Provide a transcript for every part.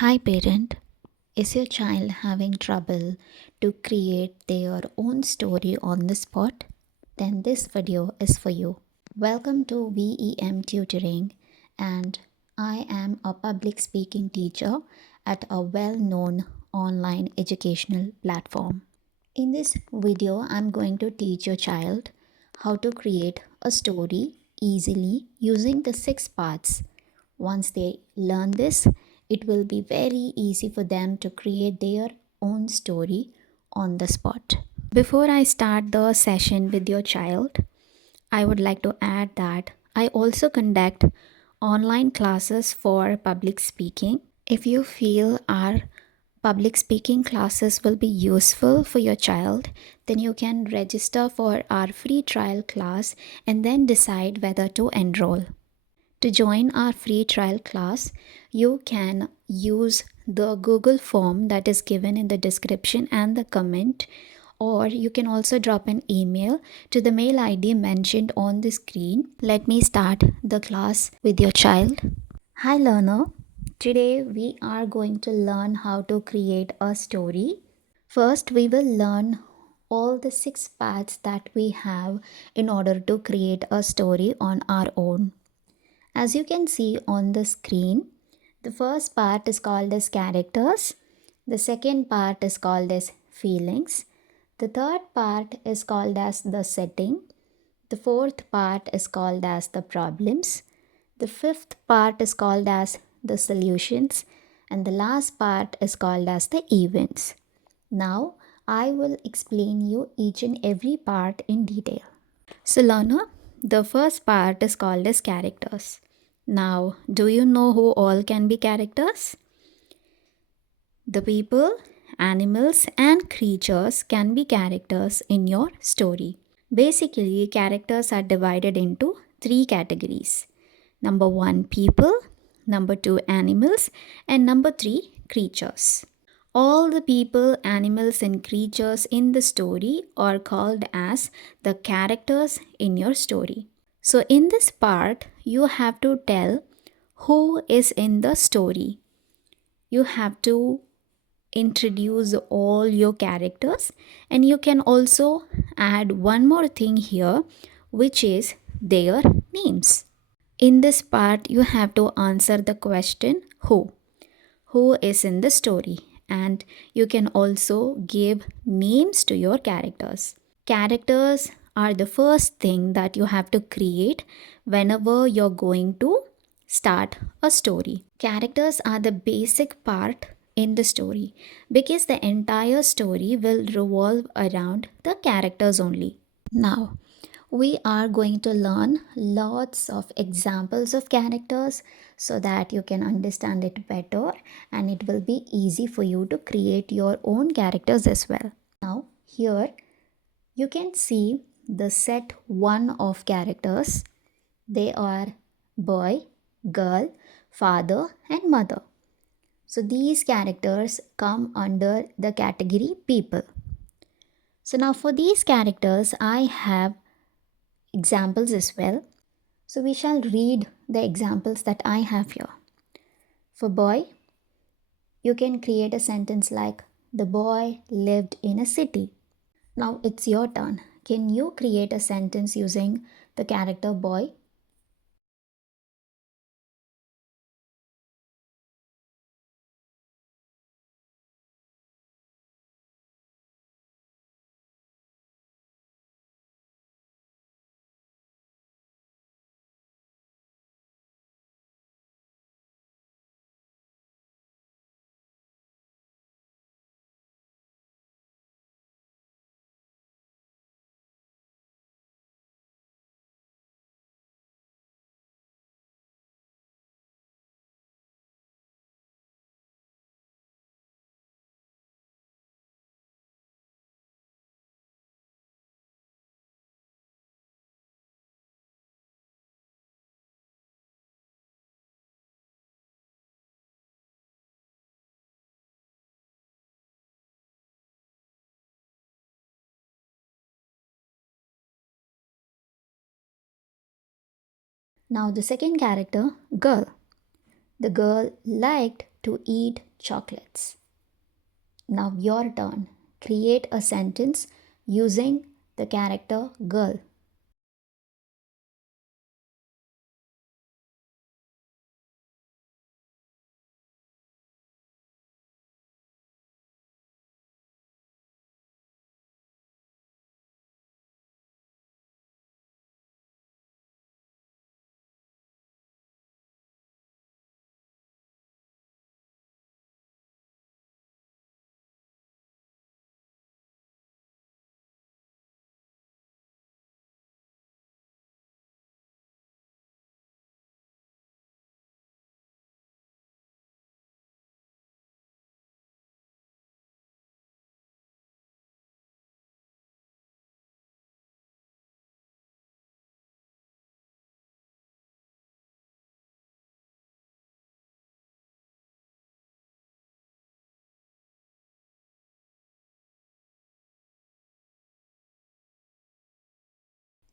Hi, parent. Is your child having trouble to create their own story on the spot? Then this video is for you. Welcome to VEM Tutoring, and I am a public speaking teacher at a well known online educational platform. In this video, I'm going to teach your child how to create a story easily using the six parts. Once they learn this, it will be very easy for them to create their own story on the spot. Before I start the session with your child, I would like to add that I also conduct online classes for public speaking. If you feel our public speaking classes will be useful for your child, then you can register for our free trial class and then decide whether to enroll. To join our free trial class, you can use the Google form that is given in the description and the comment, or you can also drop an email to the mail ID mentioned on the screen. Let me start the class with your child. Hi, learner. Today we are going to learn how to create a story. First, we will learn all the six parts that we have in order to create a story on our own. As you can see on the screen, the first part is called as characters, the second part is called as feelings, the third part is called as the setting, the fourth part is called as the problems, the fifth part is called as the solutions, and the last part is called as the events. Now, I will explain you each and every part in detail. So, learner, the first part is called as characters. Now, do you know who all can be characters? The people, animals, and creatures can be characters in your story. Basically, characters are divided into three categories. Number one, people. Number two, animals. And number three, creatures. All the people, animals, and creatures in the story are called as the characters in your story. So, in this part, you have to tell who is in the story. You have to introduce all your characters, and you can also add one more thing here, which is their names. In this part, you have to answer the question who is in the story, and you can also give names to your characters. Characters are the first thing that you have to create whenever you're going to start a story. Characters are the basic part in the story because the entire story will revolve around the characters only. Now, we are going to learn lots of examples of characters so that you can understand it better and it will be easy for you to create your own characters as well. Now, here you can see the set 1 of characters. They are boy, girl, father, and mother. So these characters come under the category people. So now for these characters, I have examples as well. So we shall read the examples that I have here. For boy, you can create a sentence like, the boy lived in a city. Now it's your turn. Can you create a sentence using the character boy? Now the second character, girl. The girl liked to eat chocolates. Now your turn. Create a sentence using the character girl.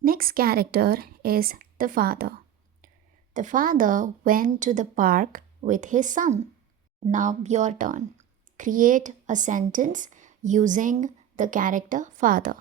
Next character is the father. The father went to the park with his son. Now your turn. Create a sentence using the character father.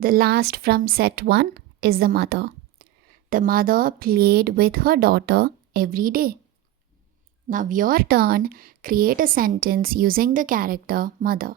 The last from set 1 is the mother. The mother played with her daughter every day. Now your turn. Create a sentence using the character mother.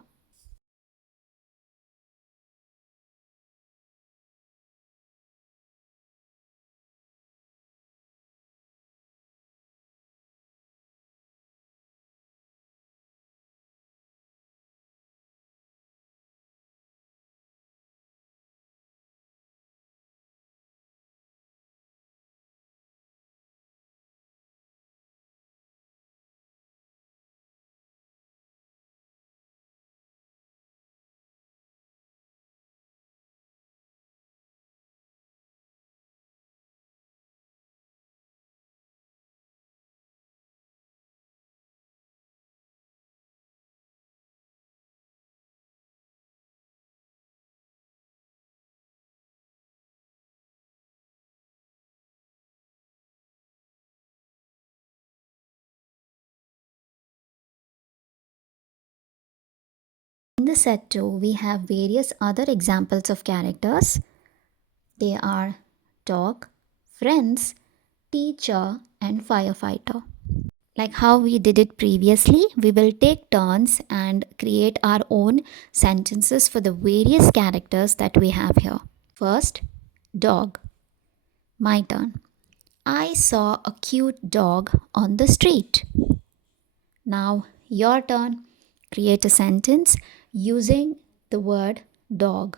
In the set 2, we have various other examples of characters. They are dog, friends, teacher, and firefighter. Like how we did it previously, we will take turns and create our own sentences for the various characters that we have here. First, dog. My turn. I saw a cute dog on the street. Now, your turn. Create a sentence using the word dog.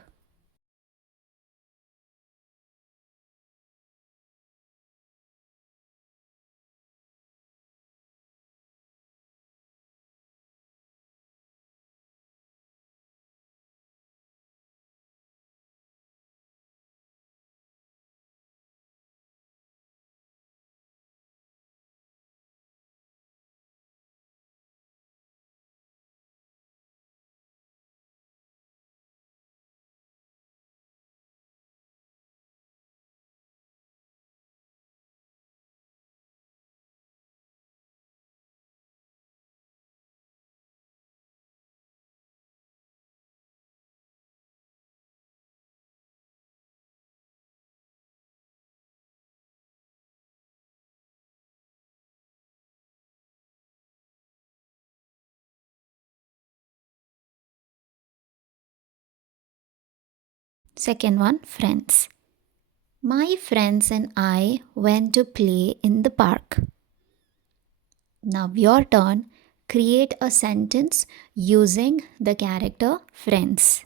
Second one, friends. My friends and I went to play in the park. Now, your turn. Create a sentence using the character friends.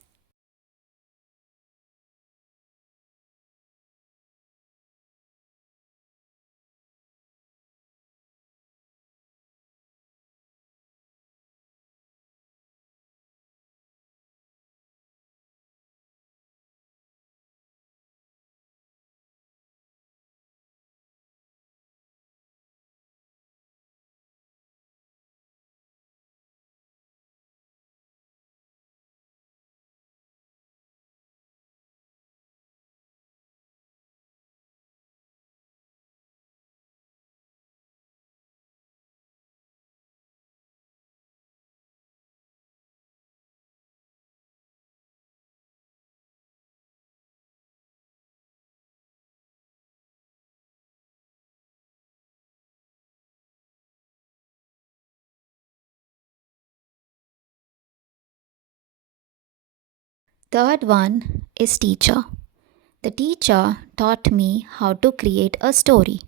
Third one is teacher. The teacher taught me how to create a story.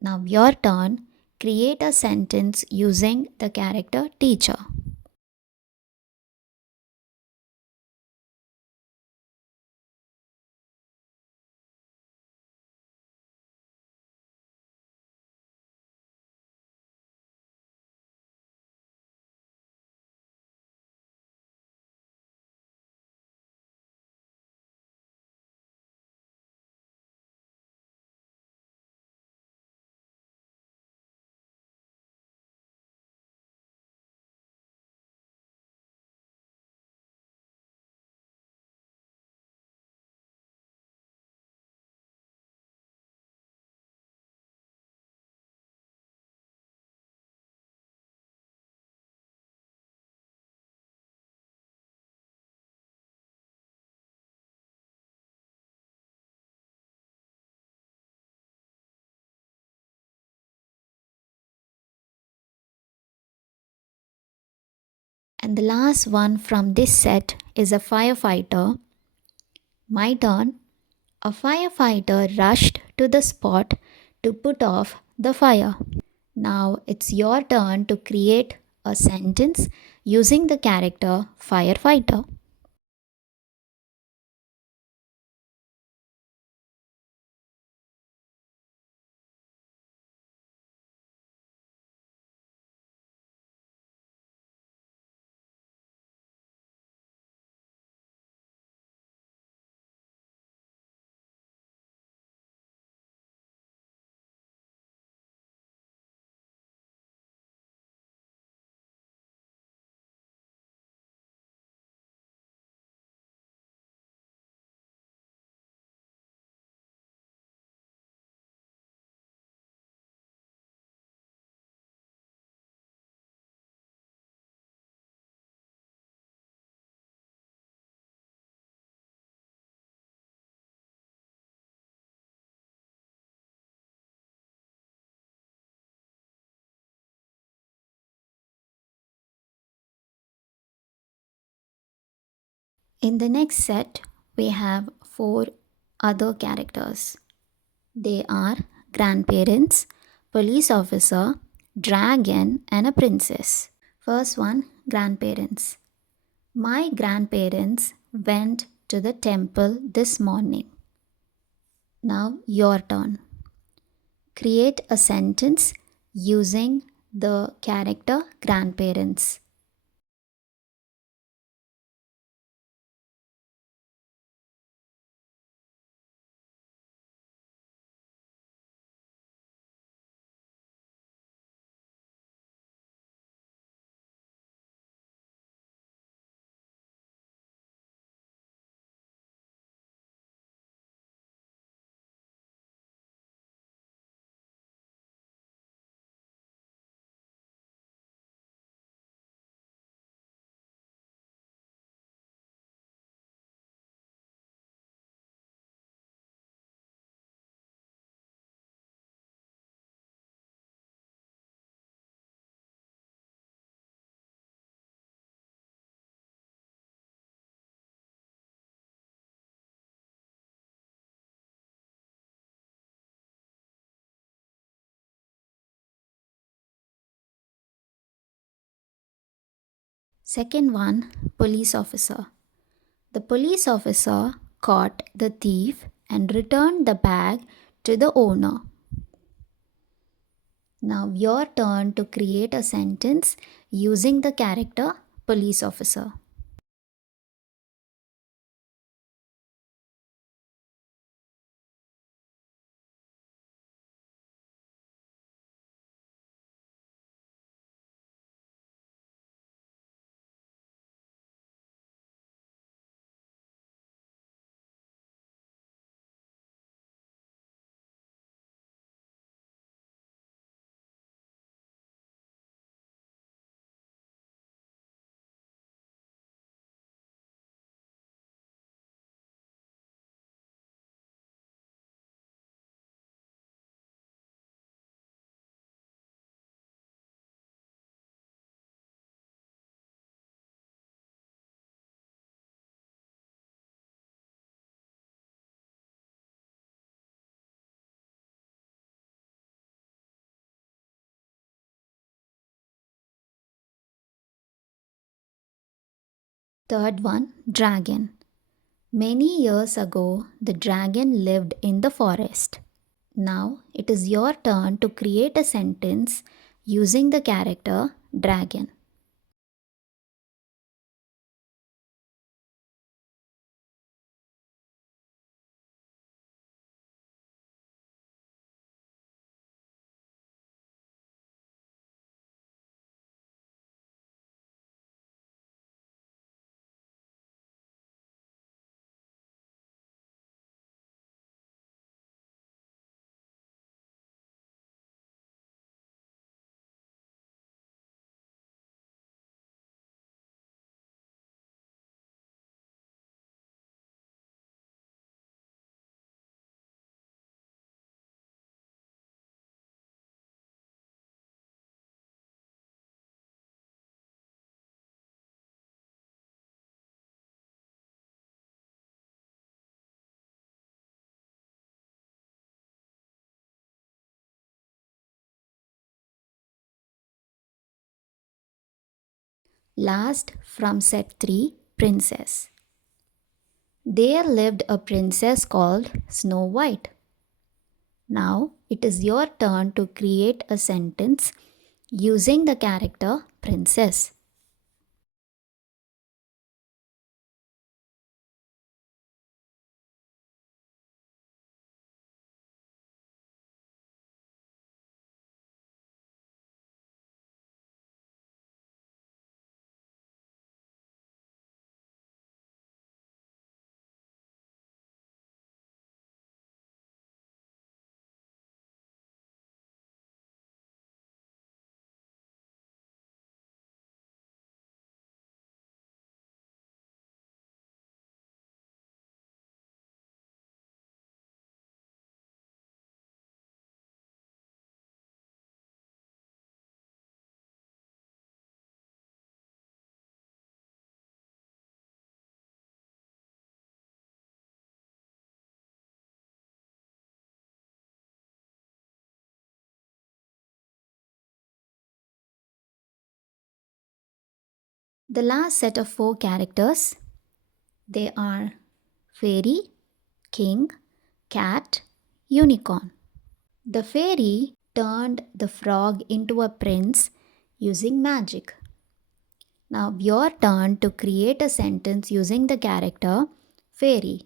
Now, your turn. Create a sentence using the character teacher. And the last one from this set is a firefighter. My turn. A firefighter rushed to the spot to put off the fire. Now it's your turn to create a sentence using the character firefighter. In the next set, we have four other characters. They are grandparents, police officer, dragon, and a princess. First one, grandparents. My grandparents went to the temple this morning. Now, your turn. Create a sentence using the character grandparents. Second one, police officer. The police officer caught the thief and returned the bag to the owner. Now, your turn to create a sentence using the character police officer. Third one, dragon. Many years ago, the dragon lived in the forest. Now it is your turn to create a sentence using the character dragon. Last from set 3, princess. There lived a princess called Snow White. Now it is your turn to create a sentence using the character princess. The last set of 4 characters, they are fairy, king, cat, unicorn. The fairy turned the frog into a prince using magic. Now, your turn to create a sentence using the character fairy.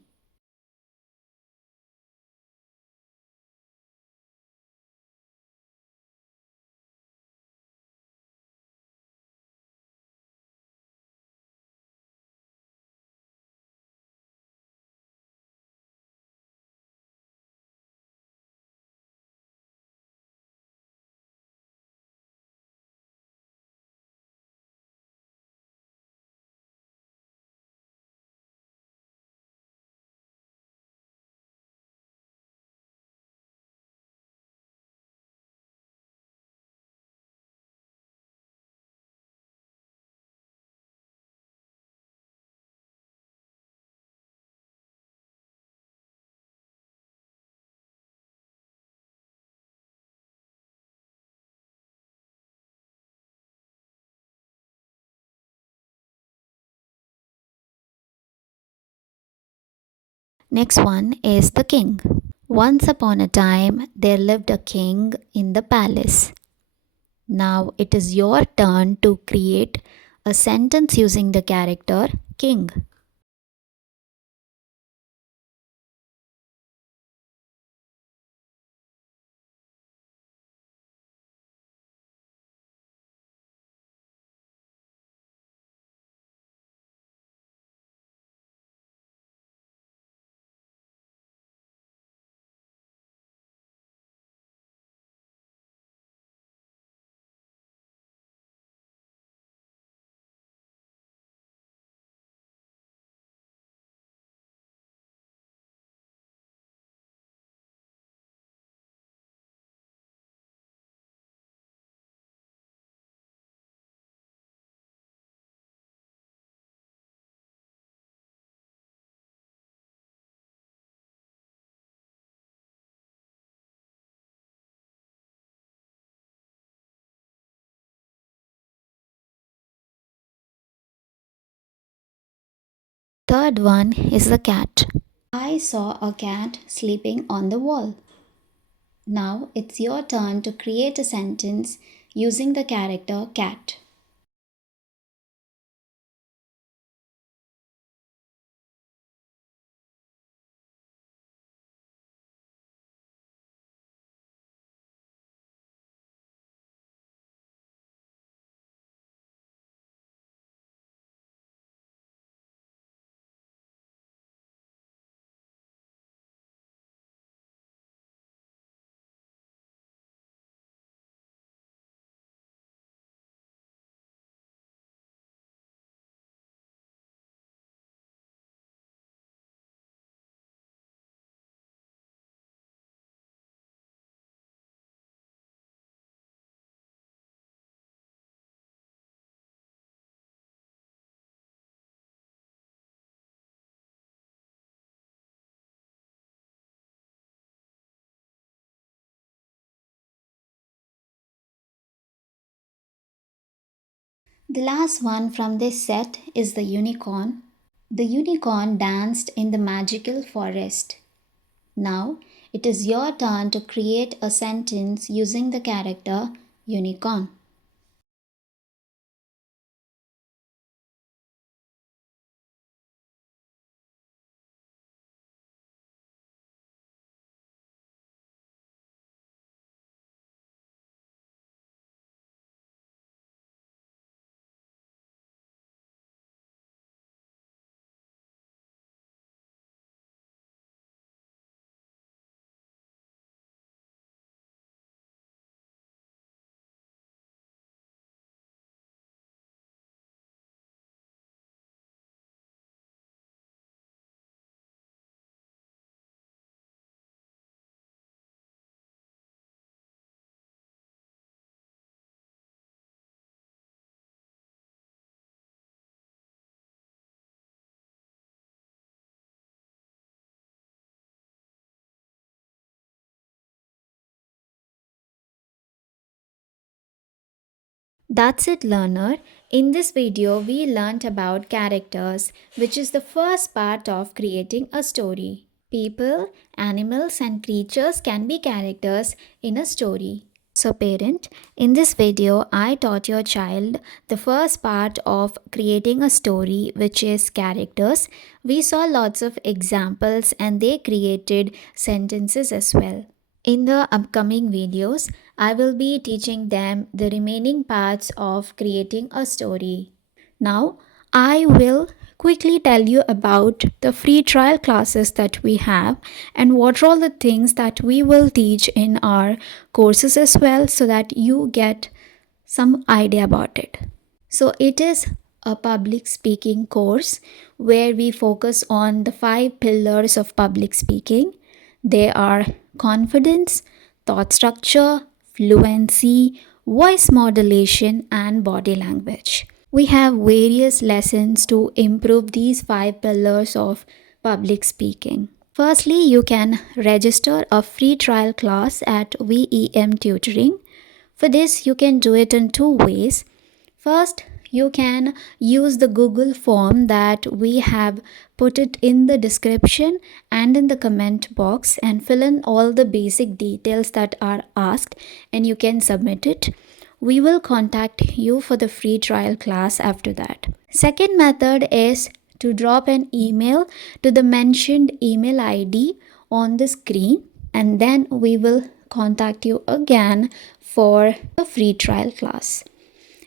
Next one is the king. Once upon a time, there lived a king in the palace. Now it is your turn to create a sentence using the character king. Third one is the cat. I saw a cat sleeping on the wall. Now it's your turn to create a sentence using the character cat. The last one from this set is the unicorn. The unicorn danced in the magical forest. Now it is your turn to create a sentence using the character unicorn. That's it, learner. In this video, we learnt about characters, which is the first part of creating a story. People, animals, and creatures can be characters in a story. So, parent, in this video, I taught your child the first part of creating a story, which is characters. We saw lots of examples and they created sentences as well. In the upcoming videos, I will be teaching them the remaining parts of creating a story. Now, I will quickly tell you about the free trial classes that we have and what are all the things that we will teach in our courses as well so that you get some idea about it. So, it is a public speaking course where we focus on the 5 pillars of public speaking. They are confidence, thought structure, fluency, voice modulation, and body language. We have various lessons to improve these 5 pillars of public speaking. Firstly, you can register a free trial class at VEM Tutoring. For this, you can do it in 2 ways. First, You can use the Google form that we have put it in the description and in the comment box and fill in all the basic details that are asked, and you can submit it. We will contact you for the free trial class after that. Second method is to drop an email to the mentioned email ID on the screen, and then we will contact you again for the free trial class.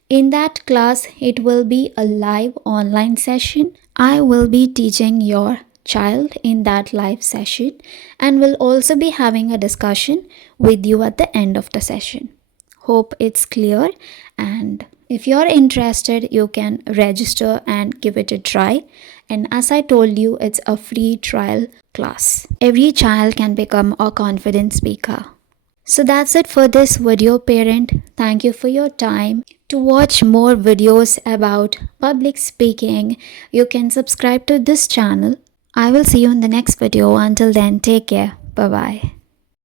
In that class, it will be a live online session. I will be teaching your child in that live session and will also be having a discussion with you at the end of the session. Hope it's clear, and if you're interested, you can register and give it a try. And as I told you, it's a free trial class. Every child can become a confident speaker. So that's it for this video, parent. Thank you for your time. To watch more videos about public speaking, you can subscribe to this channel. I will see you in the next video. Until then, take care. Bye bye.